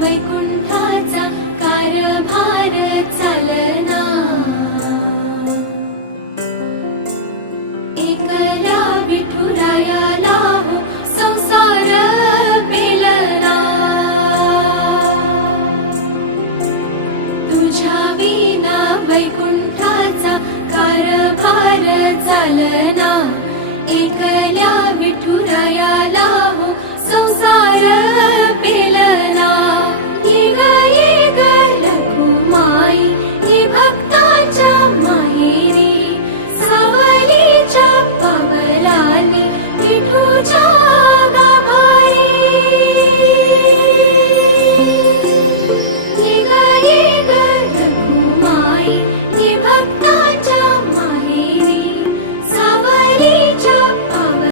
वैकुंठाचा कारभार चालना, एकल्या विठुरायाला हो संसार पेलना, तुझ्या विना वैकुंठाचा कारभार चालना, एकल्या विठुरायाला हो संसार पेलना। ये ग रखुमाई ये भक्ताच्या माहेरी, सावलीच्या पावलांनी विठूच्या